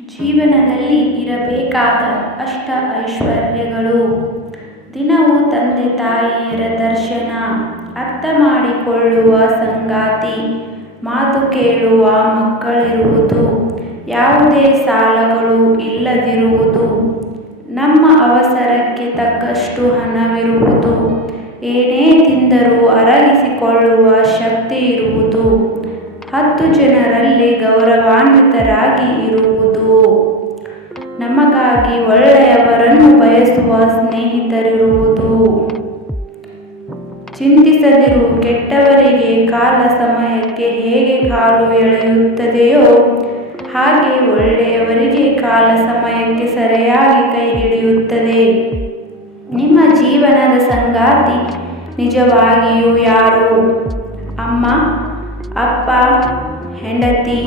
ಜೀವನದಲ್ಲಿ ಇರಬೇಕಾದ ಅಷ್ಟ ಐಶ್ವರ್ಯಗಳು. ದಿನವೂ ತಂದೆ ತಾಯಿಯರ ದರ್ಶನ, ಅರ್ಥ ಮಾಡಿಕೊಳ್ಳುವ ಸಂಗಾತಿ, ಮಾತು ಕೇಳುವ ಮಕ್ಕಳಿರುವುದು, ಯಾವುದೇ ಸಾಲಗಳು ಇಲ್ಲದಿರುವುದು, ನಮ್ಮ ಅವಸರಕ್ಕೆ ತಕ್ಕಷ್ಟು ಹಣವಿರುವುದು, ಏನೇ ತಿಂದರೂ ಅರಗಿಸಿಕೊಳ್ಳುವ ಶಕ್ತಿ ಇರುವುದು, 10 ಜನರಲ್ಲಿ ಗೌರವಾನ್ವಿತರಾಗಿ ಇರುವುದು, ನಮಗಾಗಿ ಒಳ್ಳೆಯವರನ್ನು ಬಯಸುವ ಸ್ನೇಹಿತರಿರುವುದು. ಚಿಂತಿಸದಿರು, ಕೆಟ್ಟವರಿಗೆ ಕಾಲ ಸಮಯಕ್ಕೆ ಹೇಗೆ ಕಾಲು ಎಳೆಯುತ್ತದೆಯೋ ಹಾಗೆ ಒಳ್ಳೆಯವರಿಗೆ ಕಾಲ ಸಮಯಕ್ಕೆ ಸರಿಯಾಗಿ ಕೈ ಹಿಡಿಯುತ್ತದೆ. ನಿಮ್ಮ ಜೀವನದ ಸಂಗಾತಿ ನಿಜವಾಗಿಯೂ ಯಾರು? ಅಮ್ಮ, ಅಪ್ಪ, ಹೆಂಡತಿ,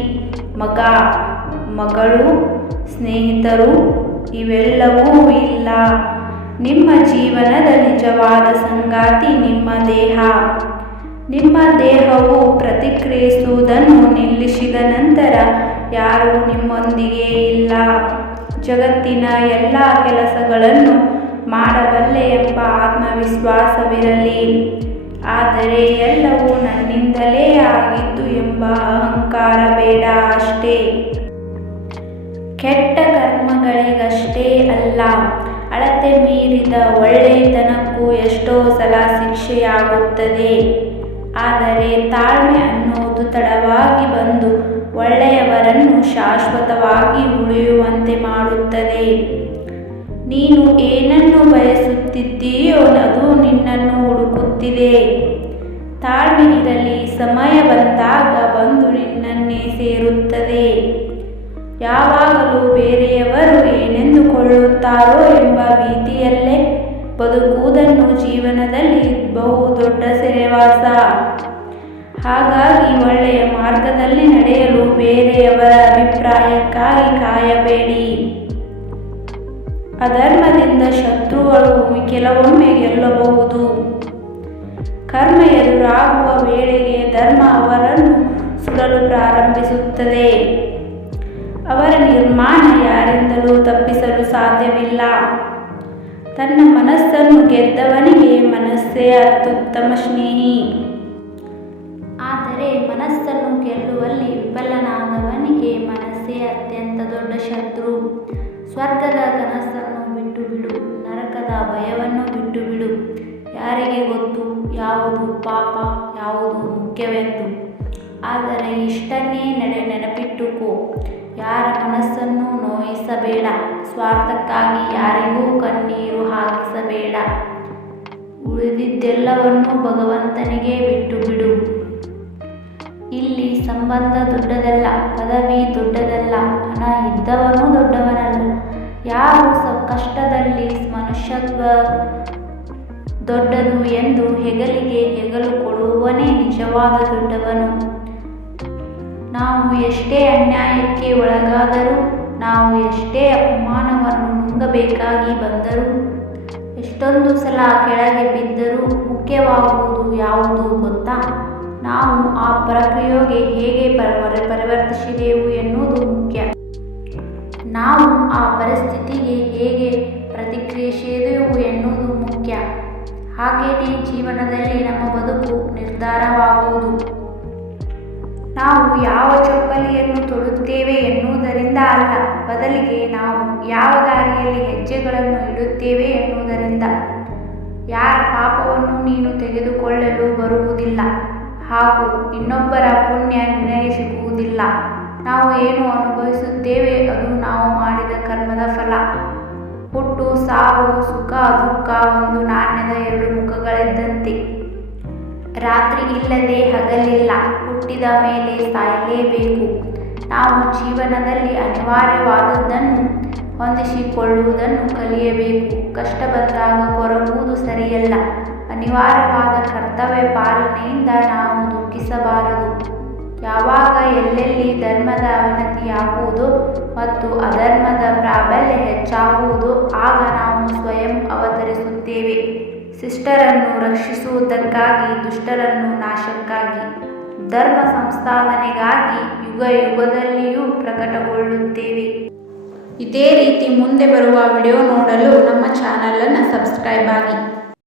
ಮಗ, ಮಗಳು, ಸ್ನೇಹಿತರು ಇವೆಲ್ಲವೂ ಇಲ್ಲ. ನಿಮ್ಮ ಜೀವನದ ನಿಜವಾದ ಸಂಗಾತಿ ನಿಮ್ಮ ದೇಹ. ನಿಮ್ಮ ದೇಹವು ಪ್ರತಿಕ್ರಿಯಿಸುವುದನ್ನು ನಿಲ್ಲಿಸಿದ ನಂತರ ಯಾರೂ ನಿಮ್ಮೊಂದಿಗೆ ಇಲ್ಲ. ಜಗತ್ತಿನ ಎಲ್ಲ ಕೆಲಸಗಳನ್ನು ಮಾಡಬಲ್ಲೆ ಎಂಬ ಆತ್ಮವಿಶ್ವಾಸವಿರಲಿ, ಆದರೆ ಎಲ್ಲವೂ ನನ್ನಿಂದಲೇ ಆಗಿದ್ದು ಎಂಬ ಅಹಂಕಾರ ಬೇಡ ಅಷ್ಟೇ. ಕೆಟ್ಟ ಕರ್ಮಗಳಿಗಷ್ಟೇ ಅಲ್ಲ, ಅಳತೆ ಮೀರಿದ ಒಳ್ಳೆಯತನಕ್ಕೂ ಎಷ್ಟೋ ಸಲ ಶಿಕ್ಷೆಯಾಗುತ್ತದೆ. ಆದರೆ ತಾಳ್ಮೆ ಅನ್ನೋದು ತಡವಾಗಿ ಬಂದು ಒಳ್ಳೆಯವರನ್ನು ಶಾಶ್ವತವಾಗಿ ಉಳಿಯುವಂತೆ ಮಾಡುತ್ತದೆ. ನೀನು ಏನನ್ನು ಬಯಸುತ್ತಿದ್ದೀಯೋ ಅದು ನಿನ್ನನ್ನು ಹುಡುಕುತ್ತಿದೆ. ತಾಳ್ಮೆ ಇರಲಿ, ಸಮಯ ಬಂದಾಗ ಬಂದು ನಿನ್ನನ್ನೇ ಸೇರುತ್ತದೆ. ಯಾವಾಗಲೂ ಬೇರೆಯವರು ಏನೆಂದುಕೊಳ್ಳುತ್ತಾರೋ ಎಂಬ ಭೀತಿಯಲ್ಲೇ ಬದುಕುವುದನ್ನು ಜೀವನದಲ್ಲಿ ಬಹುದೊಡ್ಡ ಸೆರೆವಾಸ. ಹಾಗಾಗಿ ಒಳ್ಳೆಯ ಮಾರ್ಗದಲ್ಲಿ ನಡೆಯಲು ಬೇರೆಯವರ ಅಭಿಪ್ರಾಯಕ್ಕಾಗಿ ಕಾಯಬೇಡಿ. ಅಧರ್ಮದಿಂದ ಶತ್ರುಗಳು ಕೆಲವೊಮ್ಮೆ ಗೆಲ್ಲಬಹುದು. ಕರ್ಮ ಎದುರಾಗುವ ವೇಳೆಗೆ ಧರ್ಮ ಅವರನ್ನು ಸುಡಲು ಪ್ರಾರಂಭಿಸುತ್ತದೆ. ಅವರ ನಿರ್ಮಾಣ ಯಾರಿಂದಲೂ ತಪ್ಪಿಸಲು ಸಾಧ್ಯವಿಲ್ಲ. ತನ್ನ ಮನಸ್ಸನ್ನು ಗೆದ್ದವನಿಗೆ ಮನಸ್ಸೇ ಅತ್ಯುತ್ತಮ ಸ್ನೇಹಿ. ಆದರೆ ಮನಸ್ಸನ್ನು ಗೆಲ್ಲುವಲ್ಲಿ ವಿಫಲನಾದವನಿಗೆ ಮನಸ್ಸೇ ಅತ್ಯಂತ ದೊಡ್ಡ ಶತ್ರು. ಸ್ವರ್ಗದ ಕನಸನ್ನು ಬಿಟ್ಟು ಬಿಡು, ನರಕದ ಭಯವನ್ನು ಬಿಟ್ಟು ಬಿಡು. ಯಾರಿಗೆ ಗೊತ್ತು ಯಾವುದು ಪಾಪ ಯಾವುದು ಮುಖ್ಯವೆಂದು? ಆದರೆ ಇಷ್ಟನ್ನೇ ನೆನಪಿಟ್ಟುಕೋ, ಯಾರ ಮನಸ್ಸನ್ನು ನೋಯಿಸಬೇಡ, ಸ್ವಾರ್ಥಕ್ಕಾಗಿ ಯಾರಿಗೂ ಕಣ್ಣೀರು ಹಾಕಿಸಬೇಡ. ಉಳಿದಿದ್ದೆಲ್ಲವನ್ನೂ ಭಗವಂತನಿಗೆ ಬಿಟ್ಟು ಬಿಡು. ಇಲ್ಲಿ ಸಂಬಂಧ ದೊಡ್ಡದಲ್ಲ, ಪದವಿ ದೊಡ್ಡದಲ್ಲ, ಹಣ ಇದ್ದವನು ದೊಡ್ಡವನಲ್ಲ. ಯಾರು ಕಷ್ಟದಲ್ಲಿ ಮನುಷ್ಯತ್ವ ದೊಡ್ಡದು ಎಂದು ಹೆಗಲಿಗೆ ಹೆಗಲು ಕೊಡುವವನೇ ನಿಜವಾದ ದೊಡ್ಡವನು. ನಾವು ಎಷ್ಟೇ ಅನ್ಯಾಯಕ್ಕೆ ಒಳಗಾದರೂ, ನಾವು ಎಷ್ಟೇ ಅಪಮಾನವನ್ನು ನುಂಗಬೇಕಾಗಿ ಬಂದರೂ, ಎಷ್ಟೊಂದು ಸಲ ಕೆಳಗೆ ಬಿದ್ದರೂ ಮುಖ್ಯವಾಗುವುದು ಯಾವುದು ಗೊತ್ತಾ? ನಾವು ಆ ಪ್ರಕ್ರಿಯೆಗೆ ಹೇಗೆ ಪರಿವರ್ತಿಸಿದೆವು ಎನ್ನುವುದು ಮುಖ್ಯ. ನಾವು ಆ ಪರಿಸ್ಥಿತಿಗೆ ಹೇಗೆ ಪ್ರತಿಕ್ರಿಯಿಸಿದೆವು ಎನ್ನುವುದು ಮುಖ್ಯ. ಹಾಗೆಯೇ ಜೀವನದಲ್ಲಿ ನಮ್ಮ ಬದುಕು ನಿರ್ಧಾರವಾಗುವುದು. ನಾವು ಯಾವ ಚಪ್ಪಲಿಯನ್ನು ತೊಡುತ್ತೇವೆ ಎನ್ನುವುದರಿಂದ ಅಲ್ಲ, ಬದಲಿಗೆ ನಾವು ಯಾವ ದಾರಿಯಲ್ಲಿ ಹೆಜ್ಜೆಗಳನ್ನು ಇಡುತ್ತೇವೆ ಎನ್ನುವುದರಿಂದ. ಯಾರ ಪಾಪವನ್ನು ನೀನು ತೆಗೆದುಕೊಳ್ಳಲು ಬರುವುದಿಲ್ಲ, ಹಾಗೂ ಇನ್ನೊಬ್ಬರ ಪುಣ್ಯ ನಿನಗೆ ಸಿಗುವುದಿಲ್ಲ. ನಾವು ಏನು ಅನುಭವಿಸುತ್ತೇವೆ ಅದು ನಾವು ಮಾಡಿದ ಕರ್ಮದ ಫಲ. ಹುಟ್ಟು ಸಾವು, ಸುಖ ದುಃಖ ಒಂದು ನಾಣ್ಯದ 2 ಮುಖಗಳಿದ್ದಂತೆ. ರಾತ್ರಿ ಇಲ್ಲದೆ ಹಗಲಿಲ್ಲ, ಹುಟ್ಟಿದ ಮೇಲೆ ಸಾಯಲೇಬೇಕು. ನಾವು ಜೀವನದಲ್ಲಿ ಅನಿವಾರ್ಯವಾದದ್ದನ್ನು ಹೊಂದಿಸಿಕೊಳ್ಳುವುದನ್ನು ಕಲಿಯಬೇಕು. ಕಷ್ಟ ಬಂದಾಗ ಕೊರಗುವುದು ಸರಿಯಲ್ಲ. ಅನಿವಾರ್ಯವಾದ ಕರ್ತವ್ಯ ಪಾಲನೆಯಿಂದ ನಾವು ದುಃಖಿಸಬಾರದು. ಯಾವಾಗ ಎಲ್ಲೆಲ್ಲಿ ಧರ್ಮದ ಅವನತಿಯಾಗುವುದೋ ಮತ್ತು ಅಧರ್ಮದ ಪ್ರಾಬಲ್ಯ ಹೆಚ್ಚಾಗುವುದೋ ಆಗ ನಾವು ಸ್ವಯಂ ಅವತರಿಸುತ್ತೇವೆ. ಶಿಷ್ಟರನ್ನು ರಕ್ಷಿಸುವುದಕ್ಕಾಗಿ, ದುಷ್ಟರನ್ನು ನಾಶಕ್ಕಾಗಿ, ಧರ್ಮ ಸಂಸ್ಥಾಪನೆಗಾಗಿ ಯುಗ ಯುಗದಲ್ಲಿಯೂ ಪ್ರಕಟಗೊಳ್ಳುತ್ತೇವೆ. ಇದೇ ರೀತಿ ಮುಂದೆ ಬರುವ ವಿಡಿಯೋ ನೋಡಲು ನಮ್ಮ ಚಾನಲನ್ನು ಸಬ್ಸ್ಕ್ರೈಬ್ ಆಗಿ.